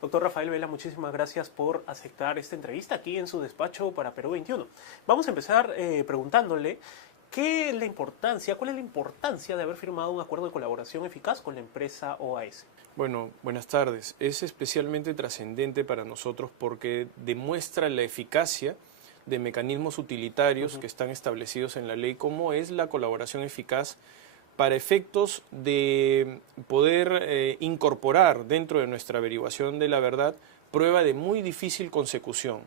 Doctor Rafael Vela, muchísimas gracias por aceptar esta entrevista aquí en su despacho para Perú 21. Vamos a empezar preguntándole cuál es la importancia de haber firmado un acuerdo de colaboración eficaz con la empresa OAS. Bueno, buenas tardes. Es especialmente trascendente para nosotros porque demuestra la eficacia de mecanismos utilitarios que están establecidos en la ley, como es la colaboración eficaz para efectos de poder incorporar dentro de nuestra averiguación de la verdad prueba de muy difícil consecución.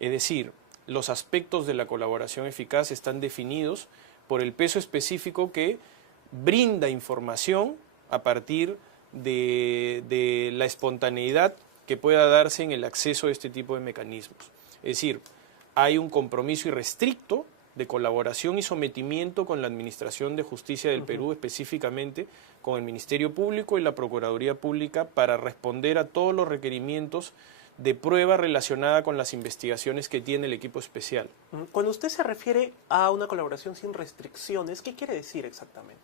Es decir, los aspectos de la colaboración eficaz están definidos por el peso específico que brinda información a partir de la espontaneidad que pueda darse en el acceso a este tipo de mecanismos. Es decir, hay un compromiso irrestricto de colaboración y sometimiento con la Administración de Justicia del Perú, específicamente con el Ministerio Público y la Procuraduría Pública, para responder a todos los requerimientos de prueba relacionada con las investigaciones que tiene el equipo especial. Cuando usted se refiere a una colaboración sin restricciones, ¿qué quiere decir exactamente?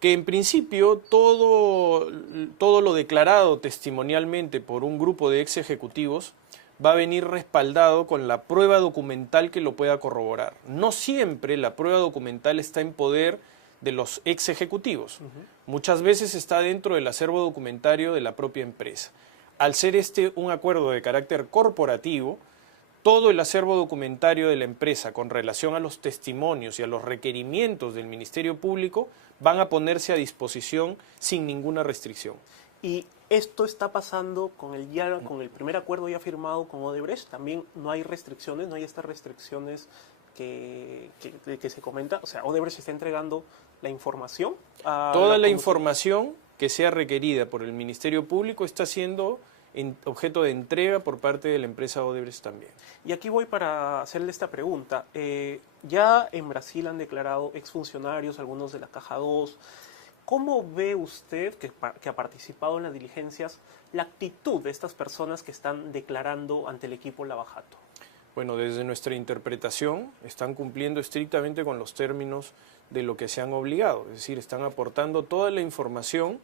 Que en principio todo lo declarado testimonialmente por un grupo de ex ejecutivos va a venir respaldado con la prueba documental que lo pueda corroborar. No siempre la prueba documental está en poder de los ex ejecutivos. Muchas veces está dentro del acervo documentario de la propia empresa. Al ser este un acuerdo de carácter corporativo, todo el acervo documentario de la empresa con relación a los testimonios y a los requerimientos del Ministerio Público van a ponerse a disposición sin ninguna restricción. Y esto está pasando con el primer acuerdo ya firmado con Odebrecht. También no hay restricciones, no hay estas restricciones que se comenta. O sea, Odebrecht está entregando la información a toda la información que sea requerida por el Ministerio Público está siendo objeto de entrega por parte de la empresa Odebrecht también. Y aquí voy para hacerle esta pregunta. Ya en Brasil han declarado exfuncionarios, algunos de la Caja 2. ¿Cómo ve usted, que ha participado en las diligencias, la actitud de estas personas que están declarando ante el equipo Lavajato? Bueno, desde nuestra interpretación están cumpliendo estrictamente con los términos de lo que se han obligado, es decir, están aportando toda la información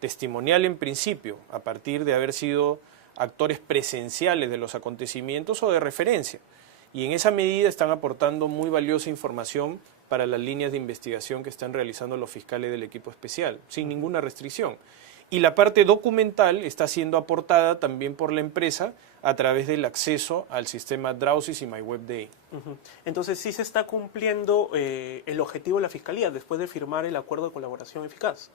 testimonial en principio, a partir de haber sido actores presenciales de los acontecimientos o de referencia, y en esa medida están aportando muy valiosa información para las líneas de investigación que están realizando los fiscales del equipo especial, sin ninguna restricción. Y la parte documental está siendo aportada también por la empresa a través del acceso al sistema Drowsys y MyWebDay. Entonces sí se está cumpliendo el objetivo de la Fiscalía después de firmar el acuerdo de colaboración eficaz.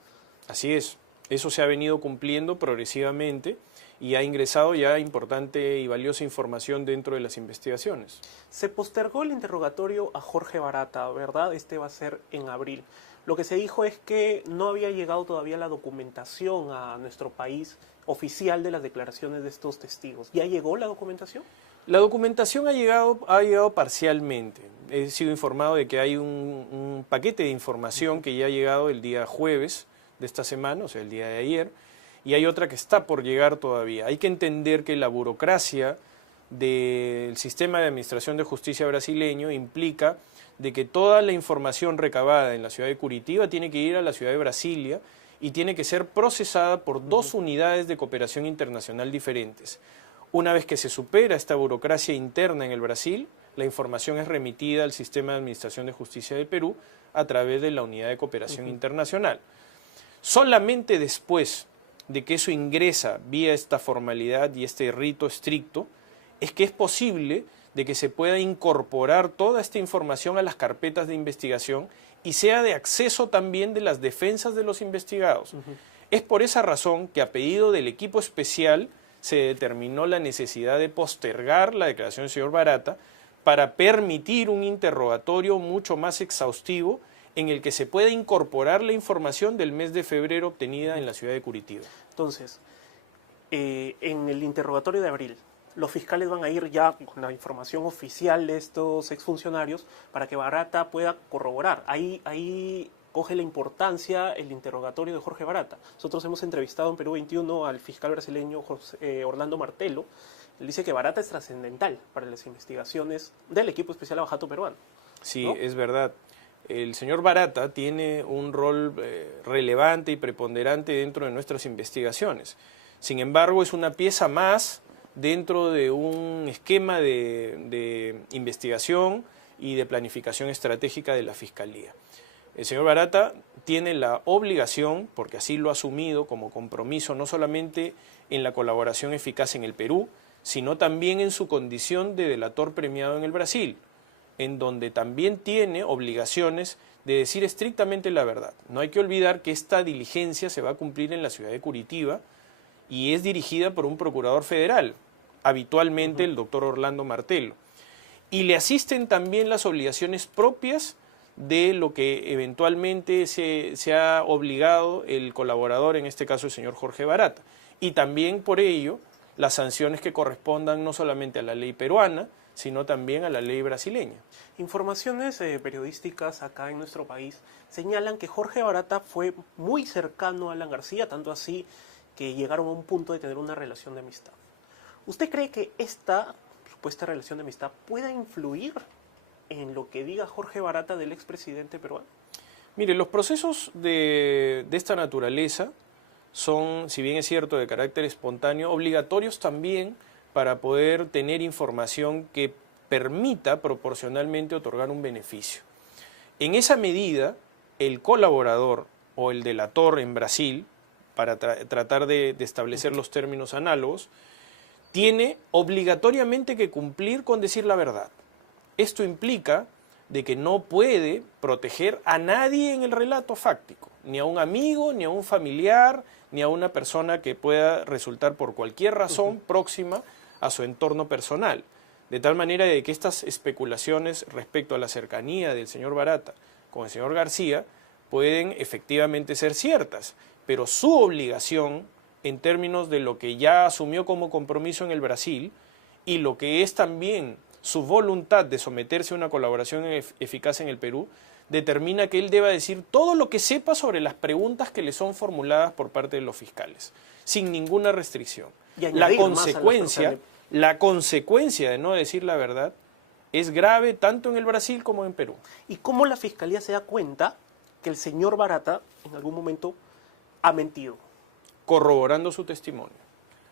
Así es, eso se ha venido cumpliendo progresivamente y ha ingresado ya importante y valiosa información dentro de las investigaciones. Se postergó el interrogatorio a Jorge Barata, ¿verdad? Este va a ser en abril. Lo que se dijo es que no había llegado todavía la documentación a nuestro país oficial de las declaraciones de estos testigos. ¿Ya llegó la documentación? La documentación ha llegado parcialmente. He sido informado de que hay un paquete de información que ya ha llegado el día jueves de esta semana, o sea, el día de ayer, y hay otra que está por llegar todavía. Hay que entender que la burocracia del sistema de administración de justicia brasileño implica de que toda la información recabada en la ciudad de Curitiba tiene que ir a la ciudad de Brasilia y tiene que ser procesada por dos unidades de cooperación internacional diferentes. Una vez que se supera esta burocracia interna en el Brasil, la información es remitida al sistema de administración de justicia de Perú a través de la unidad de cooperación internacional. Solamente después de que eso ingresa vía esta formalidad y este rito estricto, es que es posible de que se pueda incorporar toda esta información a las carpetas de investigación y sea de acceso también de las defensas de los investigados. Es por esa razón que a pedido del equipo especial se determinó la necesidad de postergar la declaración del señor Barata para permitir un interrogatorio mucho más exhaustivo en el que se pueda incorporar la información del mes de febrero obtenida en la ciudad de Curitiba. Entonces, en el interrogatorio de abril, los fiscales van a ir ya con la información oficial de estos exfuncionarios para que Barata pueda corroborar. Ahí coge la importancia el interrogatorio de Jorge Barata. Nosotros hemos entrevistado en Perú 21 al fiscal brasileño Orlando Martelo. Él dice que Barata es trascendental para las investigaciones del equipo especial Lavajato peruano. Sí, ¿no? Es verdad. El señor Barata tiene un rol relevante y preponderante dentro de nuestras investigaciones. Sin embargo, es una pieza más dentro de un esquema de investigación y de planificación estratégica de la Fiscalía. El señor Barata tiene la obligación, porque así lo ha asumido como compromiso, no solamente en la colaboración eficaz en el Perú, sino también en su condición de delator premiado en el Brasil, en donde también tiene obligaciones de decir estrictamente la verdad. No hay que olvidar que esta diligencia se va a cumplir en la ciudad de Curitiba y es dirigida por un procurador federal, habitualmente el doctor Orlando Martello. Y le asisten también las obligaciones propias de lo que eventualmente se ha obligado el colaborador, en este caso el señor Jorge Barata. Y también por ello las sanciones que correspondan no solamente a la ley peruana, sino también a la ley brasileña. Informaciones periodísticas acá en nuestro país señalan que Jorge Barata fue muy cercano a Alan García, tanto así que llegaron a un punto de tener una relación de amistad. ¿Usted cree que esta supuesta relación de amistad pueda influir en lo que diga Jorge Barata del expresidente peruano? Mire, los procesos de esta naturaleza son, si bien es cierto, de carácter espontáneo, obligatorios también para poder tener información que permita proporcionalmente otorgar un beneficio. En esa medida, el colaborador o el delator en Brasil, para tratar de establecer los términos análogos, tiene obligatoriamente que cumplir con decir la verdad. Esto implica de que no puede proteger a nadie en el relato fáctico, ni a un amigo, ni a un familiar, ni a una persona que pueda resultar por cualquier razón próxima a su entorno personal. De tal manera de que estas especulaciones respecto a la cercanía del señor Barata con el señor García pueden efectivamente ser ciertas, pero su obligación en términos de lo que ya asumió como compromiso en el Brasil y lo que es también su voluntad de someterse a una colaboración eficaz en el Perú, determina que él deba decir todo lo que sepa sobre las preguntas que le son formuladas por parte de los fiscales, sin ninguna restricción. La consecuencia de no decir la verdad es grave tanto en el Brasil como en Perú. ¿Y cómo la Fiscalía se da cuenta que el señor Barata en algún momento ha mentido? Corroborando su testimonio.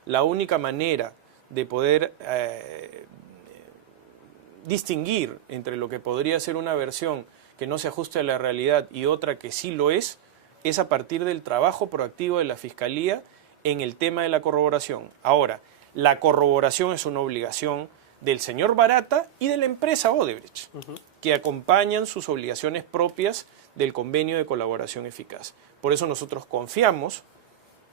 La única manera de poder distinguir entre lo que podría ser una versión que no se ajuste a la realidad y otra que sí lo es a partir del trabajo proactivo de la Fiscalía en el tema de la corroboración. Ahora, la corroboración es una obligación del señor Barata y de la empresa Odebrecht, que acompañan sus obligaciones propias del convenio de colaboración eficaz. Por eso nosotros confiamos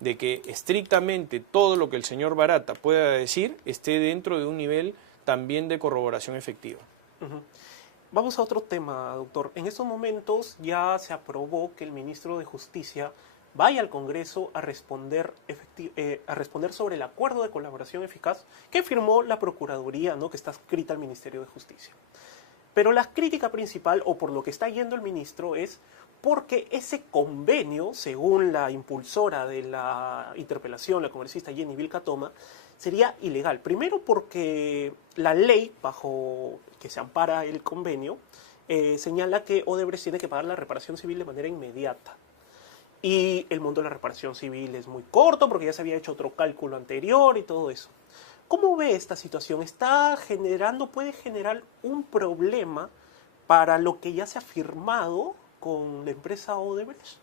de que estrictamente todo lo que el señor Barata pueda decir esté dentro de un nivel también de corroboración efectiva. Vamos a otro tema, doctor. En estos momentos ya se aprobó que el ministro de Justicia vaya al Congreso a responder sobre el acuerdo de colaboración eficaz que firmó la Procuraduría, ¿no?, que está adscrita al Ministerio de Justicia. Pero la crítica principal, o por lo que está yendo el ministro, es porque ese convenio, según la impulsora de la interpelación, la congresista Jenny Vilca Toma, sería ilegal. Primero porque la ley bajo que se ampara el convenio señala que Odebrecht tiene que pagar la reparación civil de manera inmediata. Y el monto de la reparación civil es muy corto porque ya se había hecho otro cálculo anterior y todo eso. ¿Cómo ve esta situación? ¿Puede generar un problema para lo que ya se ha firmado con la empresa Odebrecht?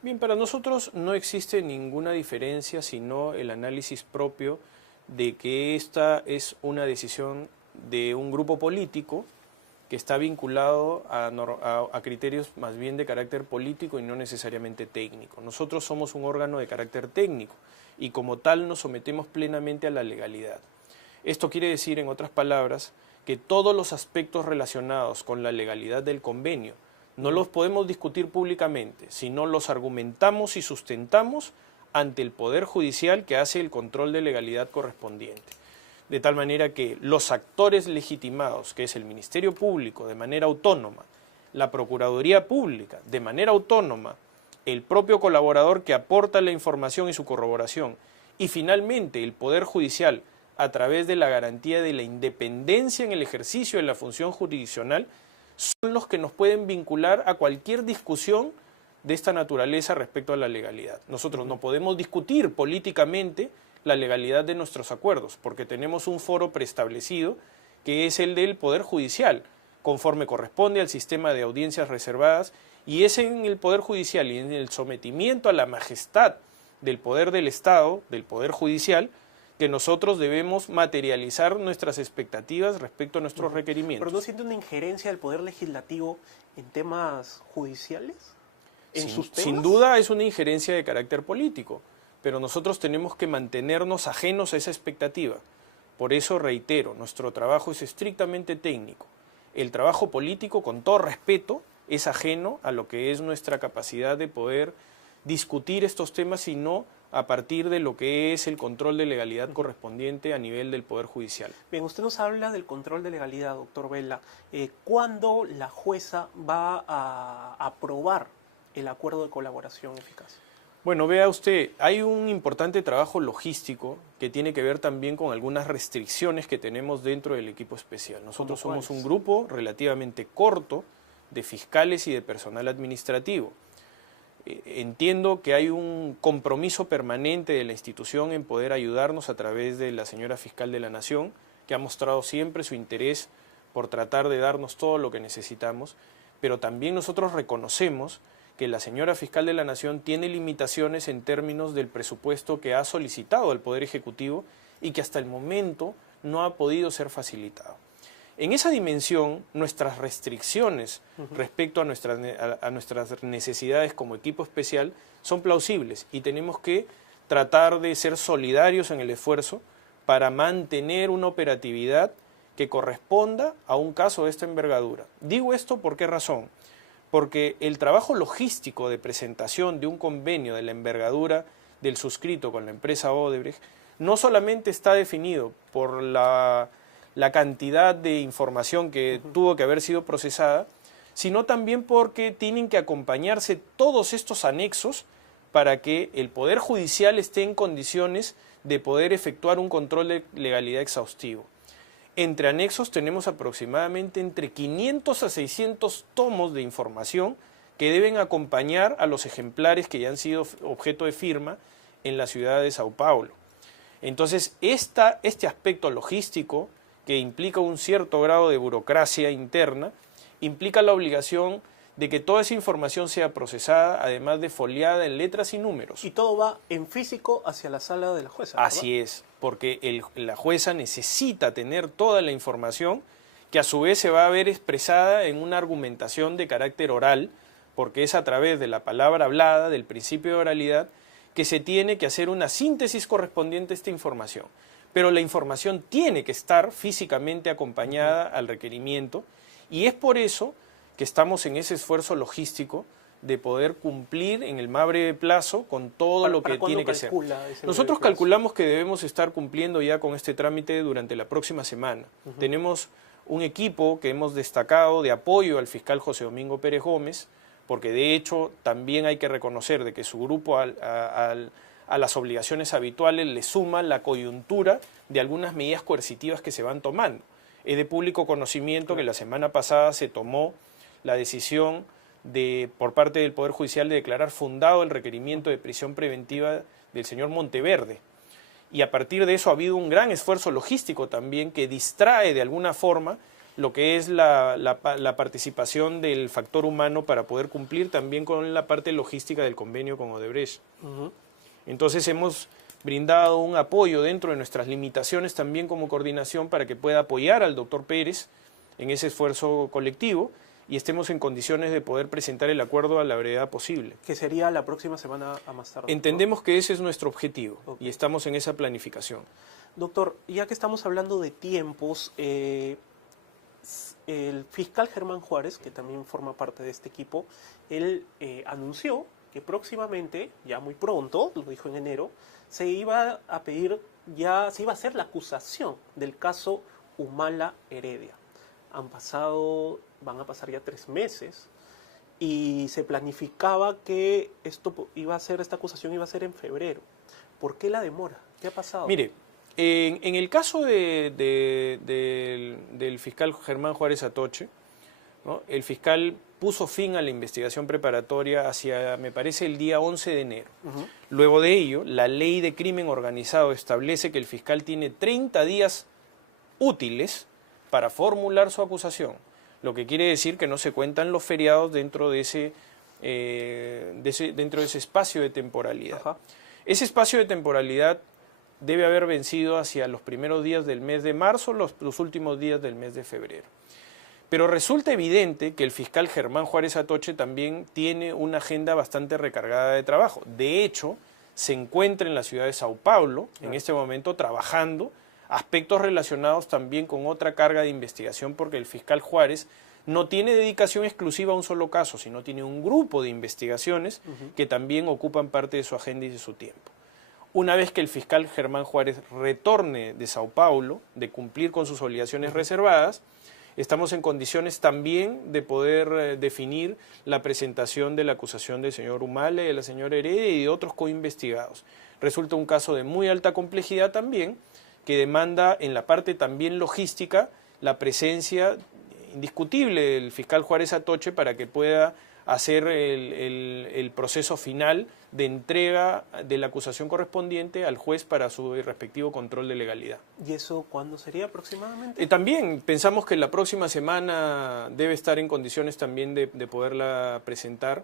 Bien, para nosotros no existe ninguna diferencia sino el análisis propio de que esta es una decisión de un grupo político que está vinculado a criterios más bien de carácter político y no necesariamente técnico. Nosotros somos un órgano de carácter técnico y como tal nos sometemos plenamente a la legalidad. Esto quiere decir, en otras palabras, que todos los aspectos relacionados con la legalidad del convenio no los podemos discutir públicamente, sino los argumentamos y sustentamos ante el Poder Judicial que hace el control de legalidad correspondiente. De tal manera que los actores legitimados, que es el Ministerio Público de manera autónoma, la Procuraduría Pública de manera autónoma, el propio colaborador que aporta la información y su corroboración, y finalmente el Poder Judicial a través de la garantía de la independencia en el ejercicio de la función jurisdiccional, son los que nos pueden vincular a cualquier discusión de esta naturaleza respecto a la legalidad. Nosotros no podemos discutir políticamente la legalidad de nuestros acuerdos, porque tenemos un foro preestablecido que es el del Poder Judicial, conforme corresponde al sistema de audiencias reservadas, y es en el Poder Judicial y en el sometimiento a la majestad del poder del Estado, del Poder Judicial, que nosotros debemos materializar nuestras expectativas respecto a nuestros requerimientos. ¿Pero no siente una injerencia del Poder Legislativo en temas judiciales? ¿En sus temas? Sin duda es una injerencia de carácter político, pero nosotros tenemos que mantenernos ajenos a esa expectativa. Por eso reitero, nuestro trabajo es estrictamente técnico. El trabajo político, con todo respeto, es ajeno a lo que es nuestra capacidad de poder discutir estos temas, sino a partir de lo que es el control de legalidad correspondiente a nivel del Poder Judicial. Bien, usted nos habla del control de legalidad, doctor Vela. ¿Cuándo la jueza va a aprobar el acuerdo de colaboración eficaz? Bueno, vea usted, hay un importante trabajo logístico que tiene que ver también con algunas restricciones que tenemos dentro del equipo especial. Nosotros somos un grupo relativamente corto de fiscales y de personal administrativo. Entiendo que hay un compromiso permanente de la institución en poder ayudarnos a través de la señora fiscal de la Nación, que ha mostrado siempre su interés por tratar de darnos todo lo que necesitamos, pero también nosotros reconocemos que la señora fiscal de la Nación tiene limitaciones en términos del presupuesto que ha solicitado al Poder Ejecutivo y que hasta el momento no ha podido ser facilitado. En esa dimensión, nuestras restricciones respecto a nuestras necesidades como equipo especial son plausibles y tenemos que tratar de ser solidarios en el esfuerzo para mantener una operatividad que corresponda a un caso de esta envergadura. Digo esto ¿por qué razón? Porque el trabajo logístico de presentación de un convenio de la envergadura del suscrito con la empresa Odebrecht no solamente está definido por la cantidad de información que tuvo que haber sido procesada, sino también porque tienen que acompañarse todos estos anexos para que el Poder Judicial esté en condiciones de poder efectuar un control de legalidad exhaustivo. Entre anexos tenemos aproximadamente entre 500 a 600 tomos de información que deben acompañar a los ejemplares que ya han sido objeto de firma en la ciudad de Sao Paulo. Entonces, este aspecto logístico, que implica un cierto grado de burocracia interna, implica la obligación de que toda esa información sea procesada, además de foliada en letras y números. Y todo va en físico hacia la sala de la jueza, ¿verdad? Así es, porque la jueza necesita tener toda la información que a su vez se va a ver expresada en una argumentación de carácter oral, porque es a través de la palabra hablada, del principio de oralidad, que se tiene que hacer una síntesis correspondiente a esta información. Pero la información tiene que estar físicamente acompañada al requerimiento y es por eso que estamos en ese esfuerzo logístico de poder cumplir en el más breve plazo con todo lo que tiene que ser. Nosotros calculamos que debemos estar cumpliendo ya con este trámite durante la próxima semana. Tenemos un equipo que hemos destacado de apoyo al fiscal José Domingo Pérez Gómez, porque de hecho también hay que reconocer de que su grupo a las obligaciones habituales le suma la coyuntura de algunas medidas coercitivas que se van tomando. Es de público conocimiento que la semana pasada se tomó la decisión por parte del Poder Judicial de declarar fundado el requerimiento de prisión preventiva del señor Monteverde. Y a partir de eso ha habido un gran esfuerzo logístico también que distrae de alguna forma lo que es la participación del factor humano para poder cumplir también con la parte logística del convenio con Odebrecht. Entonces hemos brindado un apoyo dentro de nuestras limitaciones también como coordinación para que pueda apoyar al doctor Pérez en ese esfuerzo colectivo y estemos en condiciones de poder presentar el acuerdo a la brevedad posible. Que sería la próxima semana a más tarde. Entendemos que ese es nuestro objetivo y estamos en esa planificación. Doctor, ya que estamos hablando de tiempos, el fiscal Germán Juárez, que también forma parte de este equipo, él anunció que próximamente, ya muy pronto, lo dijo en enero, se iba a pedir, se iba a hacer la acusación del caso Humala Heredia. Van a pasar ya 3 meses y se planificaba que esta acusación iba a ser en febrero. ¿Por qué la demora? ¿Qué ha pasado? Mire, en el caso del fiscal Germán Juárez Atoche, ¿no? El fiscal puso fin a la investigación preparatoria hacia, me parece, el día 11 de enero. Luego de ello, la ley de crimen organizado establece que el fiscal tiene 30 días útiles para formular su acusación, lo que quiere decir que no se cuentan los feriados dentro de ese espacio de temporalidad. Ajá. Ese espacio de temporalidad debe haber vencido hacia los primeros días del mes de marzo, los últimos días del mes de febrero. Pero resulta evidente que el fiscal Germán Juárez Atoche también tiene una agenda bastante recargada de trabajo. De hecho, se encuentra en la ciudad de Sao Paulo, en este momento, trabajando aspectos relacionados también con otra carga de investigación, porque el fiscal Juárez no tiene dedicación exclusiva a un solo caso, sino tiene un grupo de investigaciones que también ocupan parte de su agenda y de su tiempo. Una vez que el fiscal Germán Juárez retorne de Sao Paulo, de cumplir con sus obligaciones reservadas, estamos en condiciones también de poder definir la presentación de la acusación del señor Humala, de la señora Heredia y de otros coinvestigados. Resulta un caso de muy alta complejidad también, que demanda en la parte también logística la presencia indiscutible del fiscal Juárez Atoche para que pueda hacer el proceso final de entrega de la acusación correspondiente al juez para su respectivo control de legalidad. ¿Y eso cuándo sería aproximadamente? También pensamos que la próxima semana debe estar en condiciones también de poderla presentar,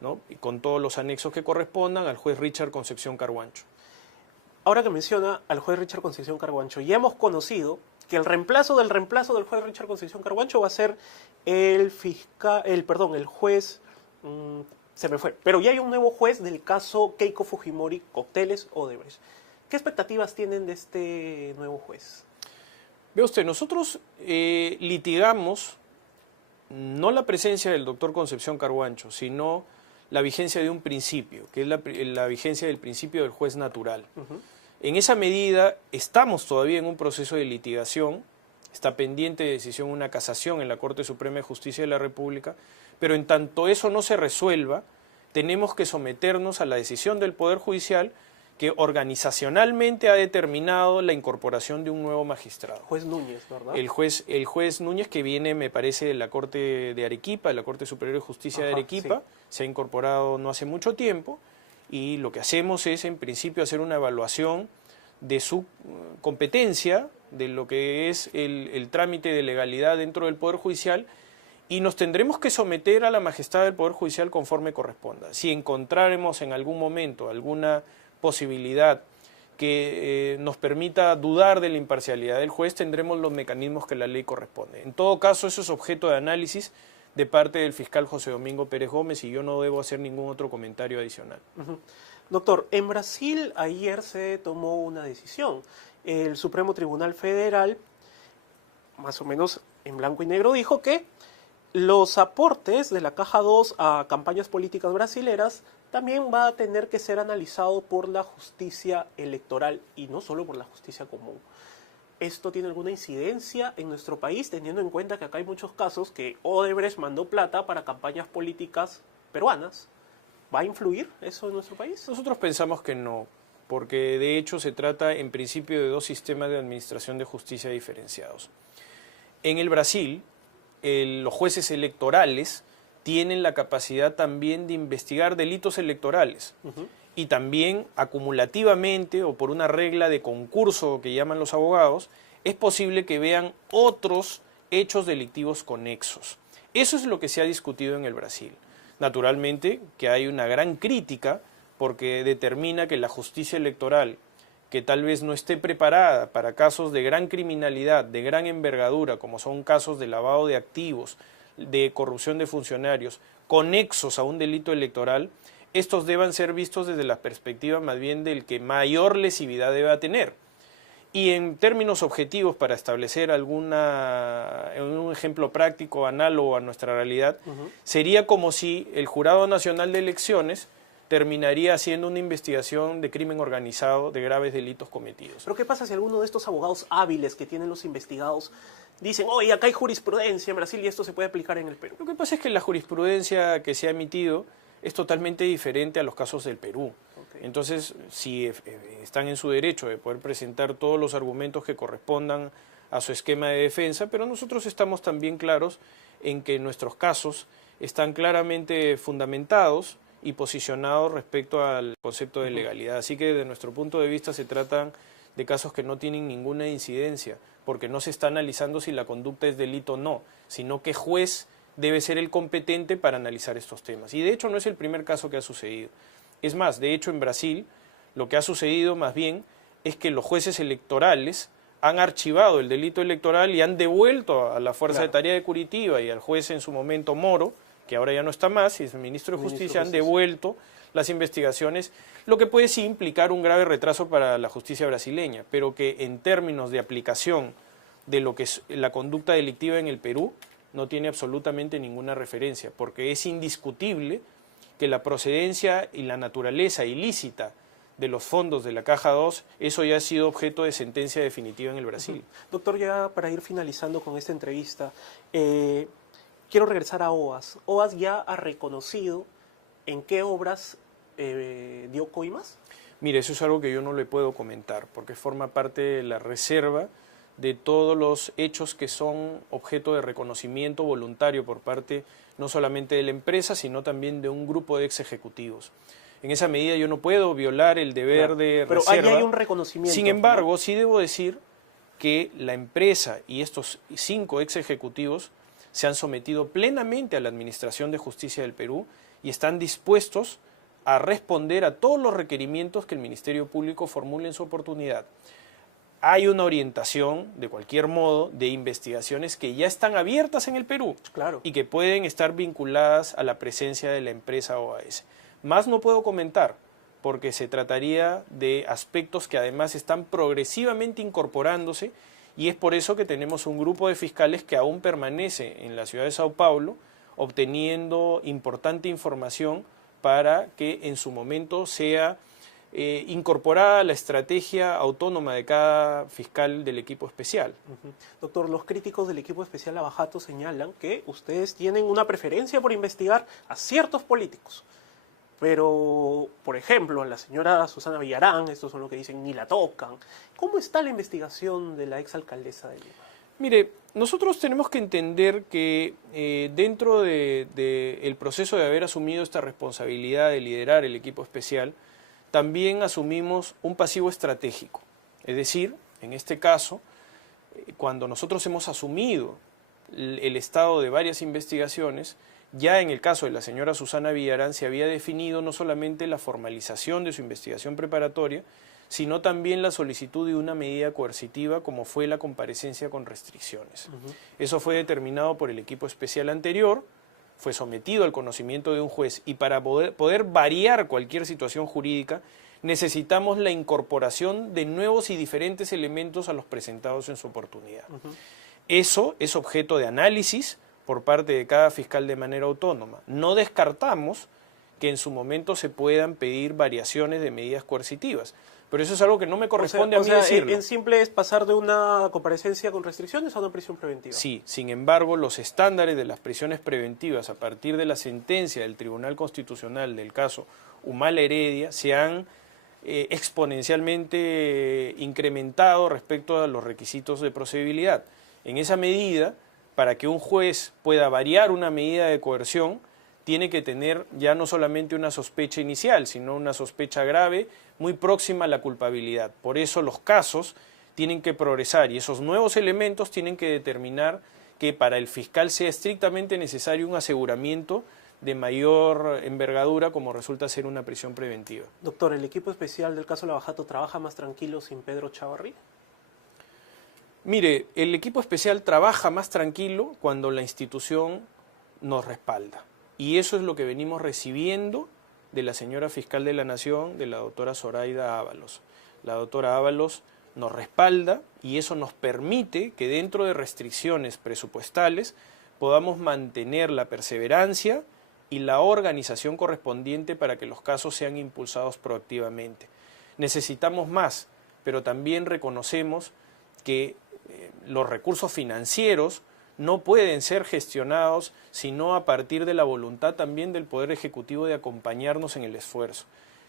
¿no? Y con todos los anexos que correspondan al juez Richard Concepción Carguancho. Ahora que menciona al juez Richard Concepción Carguancho, ya hemos conocido que el reemplazo del juez Richard Concepción Carguancho va a ser el juez, se me fue, pero ya hay un nuevo juez del caso Keiko Fujimori, Cócteles Odebrecht. ¿Qué expectativas tienen de este nuevo juez? Ve usted, nosotros litigamos no la presencia del doctor Concepción Carguancho, sino la vigencia de un principio, que es la vigencia del principio del juez natural. En esa medida estamos todavía en un proceso de litigación, está pendiente de decisión una casación en la Corte Suprema de Justicia de la República, pero en tanto eso no se resuelva, tenemos que someternos a la decisión del Poder Judicial que organizacionalmente ha determinado la incorporación de un nuevo magistrado. Juez Núñez, ¿verdad? El juez Núñez, que viene, me parece, de la Corte de Arequipa, de la Corte Superior de Justicia de Arequipa, sí. Se ha incorporado no hace mucho tiempo, y lo que hacemos es, en principio, hacer una evaluación de su competencia, de lo que es el trámite de legalidad dentro del Poder Judicial, y nos tendremos que someter a la majestad del Poder Judicial conforme corresponda. Si encontráramos en algún momento alguna posibilidad que nos permita dudar de la imparcialidad del juez, tendremos los mecanismos que la ley corresponde. En todo caso, eso es objeto de análisis de parte del fiscal José Domingo Pérez Gómez y yo no debo hacer ningún otro comentario adicional. Doctor, en Brasil ayer se tomó una decisión. El Supremo Tribunal Federal, más o menos en blanco y negro, dijo que los aportes de la Caja 2 a campañas políticas brasileras también va a tener que ser analizado por la justicia electoral y no solo por la justicia común. ¿Esto tiene alguna incidencia en nuestro país, teniendo en cuenta que acá hay muchos casos que Odebrecht mandó plata para campañas políticas peruanas? ¿Va a influir eso en nuestro país? Nosotros pensamos que no, porque de hecho se trata en principio de dos sistemas de administración de justicia diferenciados. En el Brasil, los jueces electorales tienen la capacidad también de investigar delitos electorales y también acumulativamente o por una regla de concurso que llaman los abogados, es posible que vean otros hechos delictivos conexos. Eso es lo que se ha discutido en el Brasil. Naturalmente que hay una gran crítica porque determina que la justicia electoral, que tal vez no esté preparada para casos de gran criminalidad, de gran envergadura, como son casos de lavado de activos, de corrupción de funcionarios, conexos a un delito electoral, estos deban ser vistos desde la perspectiva más bien del que mayor lesividad deba tener. Y en términos objetivos, para establecer un ejemplo práctico análogo a nuestra realidad, sería como si el Jurado Nacional de Elecciones terminaría haciendo una investigación de crimen organizado de graves delitos cometidos. ¿Pero qué pasa si alguno de estos abogados hábiles que tienen los investigados dicen, oye, acá hay jurisprudencia en Brasil y esto se puede aplicar en el Perú? Lo que pasa es que la jurisprudencia que se ha emitido es totalmente diferente a los casos del Perú. Entonces, si están en su derecho de poder presentar todos los argumentos que correspondan a su esquema de defensa, pero nosotros estamos también claros en que nuestros casos están claramente fundamentados y posicionados respecto al concepto de legalidad. Así que desde nuestro punto de vista se tratan de casos que no tienen ninguna incidencia, porque no se está analizando si la conducta es delito o no, sino qué juez debe ser el competente para analizar estos temas. Y de hecho no es el primer caso que ha sucedido. Es más, de hecho en Brasil lo que ha sucedido más bien es que los jueces electorales han archivado el delito electoral y han devuelto a la Fuerza de Tarea de Curitiba y al juez en su momento Moro, que ahora ya no está más, y es el ministro de Justicia, han devuelto las investigaciones, lo que puede sí implicar un grave retraso para la justicia brasileña, pero que en términos de aplicación de lo que es la conducta delictiva en el Perú, no tiene absolutamente ninguna referencia, porque es indiscutible que la procedencia y la naturaleza ilícita de los fondos de la Caja 2, eso ya ha sido objeto de sentencia definitiva en el Brasil. Doctor, ya para ir finalizando con esta entrevista, quiero regresar a OAS. ¿OAS ya ha reconocido en qué obras dio coimas? Mire, eso es algo que yo no le puedo comentar, porque forma parte de la reserva de todos los hechos que son objeto de reconocimiento voluntario por parte no solamente de la empresa, sino también de un grupo de ex ejecutivos. En esa medida yo no puedo violar el deber de pero reserva. Pero ahí hay un reconocimiento. Sin embargo, sí debo decir que la empresa y estos 5 ex ejecutivos se han sometido plenamente a la Administración de Justicia del Perú y están dispuestos a responder a todos los requerimientos que el Ministerio Público formule en su oportunidad. Hay una orientación, de cualquier modo, de investigaciones que ya están abiertas en el Perú y que pueden estar vinculadas a la presencia de la empresa OAS. Más no puedo comentar, porque se trataría de aspectos que además están progresivamente incorporándose, y es por eso que tenemos un grupo de fiscales que aún permanece en la ciudad de Sao Paulo, obteniendo importante información para que en su momento sea incorporada a la estrategia autónoma de cada fiscal del equipo especial. Doctor, los críticos del equipo especial Lavajato señalan que ustedes tienen una preferencia por investigar a ciertos políticos. Pero, por ejemplo, la señora Susana Villarán, estos son lo que dicen, ni la tocan. ¿Cómo está la investigación de la exalcaldesa de Lima? Mire, nosotros tenemos que entender que dentro del proceso de haber asumido esta responsabilidad de liderar el equipo especial, también asumimos un pasivo estratégico. Es decir, en este caso, cuando nosotros hemos asumido el estado de varias investigaciones, ya en el caso de la señora Susana Villarán se había definido no solamente la formalización de su investigación preparatoria, sino también la solicitud de una medida coercitiva como fue la comparecencia con restricciones. Eso fue determinado por el equipo especial anterior, fue sometido al conocimiento de un juez y para poder variar cualquier situación jurídica necesitamos la incorporación de nuevos y diferentes elementos a los presentados en su oportunidad. Eso es objeto de análisis por parte de cada fiscal de manera autónoma. No descartamos que en su momento se puedan pedir variaciones de medidas coercitivas, pero eso es algo que no me corresponde a mí decirlo. ¿En simple es pasar de una comparecencia con restricciones a una prisión preventiva? Sí, sin embargo, los estándares de las prisiones preventivas a partir de la sentencia del Tribunal Constitucional del caso Humala Heredia se han exponencialmente incrementado respecto a los requisitos de procedibilidad. En esa medida, para que un juez pueda variar una medida de coerción, tiene que tener ya no solamente una sospecha inicial, sino una sospecha grave muy próxima a la culpabilidad. Por eso los casos tienen que progresar y esos nuevos elementos tienen que determinar que para el fiscal sea estrictamente necesario un aseguramiento de mayor envergadura como resulta ser una prisión preventiva. Doctor, ¿el equipo especial del caso Lavajato trabaja más tranquilo sin Pedro Chavarri? Mire, el equipo especial trabaja más tranquilo cuando la institución nos respalda. Y eso es lo que venimos recibiendo de la señora fiscal de la Nación, de la doctora Zoraida Ábalos. La doctora Ábalos nos respalda y eso nos permite que dentro de restricciones presupuestales podamos mantener la perseverancia y la organización correspondiente para que los casos sean impulsados proactivamente. Necesitamos más, pero también reconocemos que los recursos financieros no pueden ser gestionados sino a partir de la voluntad también del Poder Ejecutivo de acompañarnos en el esfuerzo.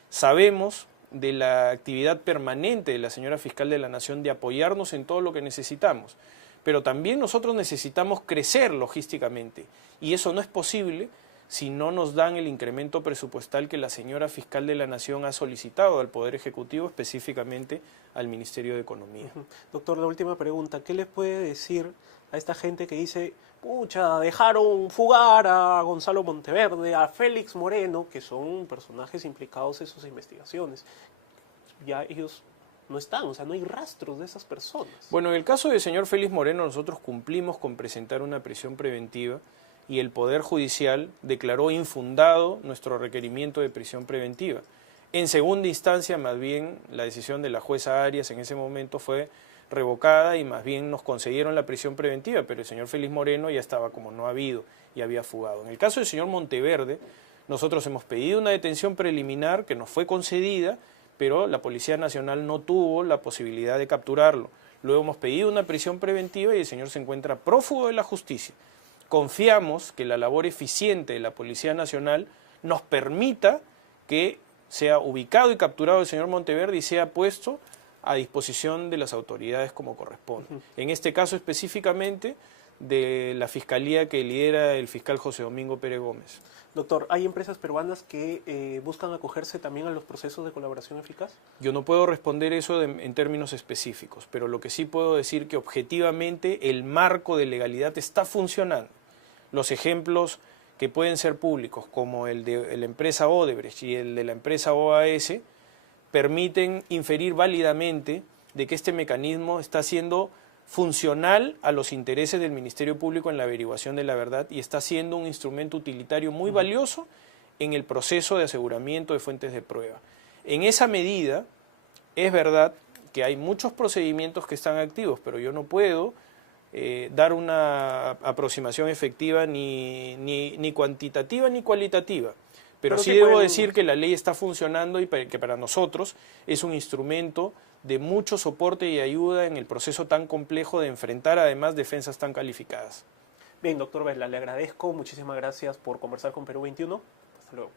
Sabemos de la actividad permanente de la señora Fiscal de la Nación de apoyarnos en todo lo que necesitamos, pero también nosotros necesitamos crecer logísticamente y eso no es posible si no nos dan el incremento presupuestal que la señora fiscal de la Nación ha solicitado al Poder Ejecutivo, específicamente al Ministerio de Economía. Doctor, la última pregunta, ¿qué les puede decir a esta gente que dice, pucha, dejaron fugar a Gonzalo Monteverde, a Félix Moreno, que son personajes implicados en sus investigaciones? Ya ellos no están, o sea, no hay rastros de esas personas. Bueno, en el caso del señor Félix Moreno, nosotros cumplimos con presentar una prisión preventiva y el Poder Judicial declaró infundado nuestro requerimiento de prisión preventiva. En segunda instancia, más bien, la decisión de la jueza Arias en ese momento fue revocada y más bien nos concedieron la prisión preventiva, pero el señor Félix Moreno ya estaba como no habido y había fugado. En el caso del señor Monteverde, nosotros hemos pedido una detención preliminar que nos fue concedida, pero la Policía Nacional no tuvo la posibilidad de capturarlo. Luego hemos pedido una prisión preventiva y el señor se encuentra prófugo de la justicia. Confiamos que la labor eficiente de la Policía Nacional nos permita que sea ubicado y capturado el señor Monteverde y sea puesto a disposición de las autoridades como corresponde. En este caso específicamente de la fiscalía que lidera el fiscal José Domingo Pérez Gómez. Doctor, ¿hay empresas peruanas que buscan acogerse también a los procesos de colaboración eficaz? Yo no puedo responder eso en términos específicos, pero lo que sí puedo decir que objetivamente el marco de legalidad está funcionando. Los ejemplos que pueden ser públicos, como el de la empresa Odebrecht y el de la empresa OAS, permiten inferir válidamente de que este mecanismo está siendo funcional a los intereses del Ministerio Público en la averiguación de la verdad y está siendo un instrumento utilitario muy valioso en el proceso de aseguramiento de fuentes de prueba. En esa medida, es verdad que hay muchos procedimientos que están activos, pero yo no puedo dar una aproximación efectiva ni cuantitativa ni cualitativa. Pero sí debo decir que la ley está funcionando y que para nosotros es un instrumento de mucho soporte y ayuda en el proceso tan complejo de enfrentar además defensas tan calificadas. Bien, doctor Vesla, le agradezco, muchísimas gracias por conversar con Perú 21. Hasta luego.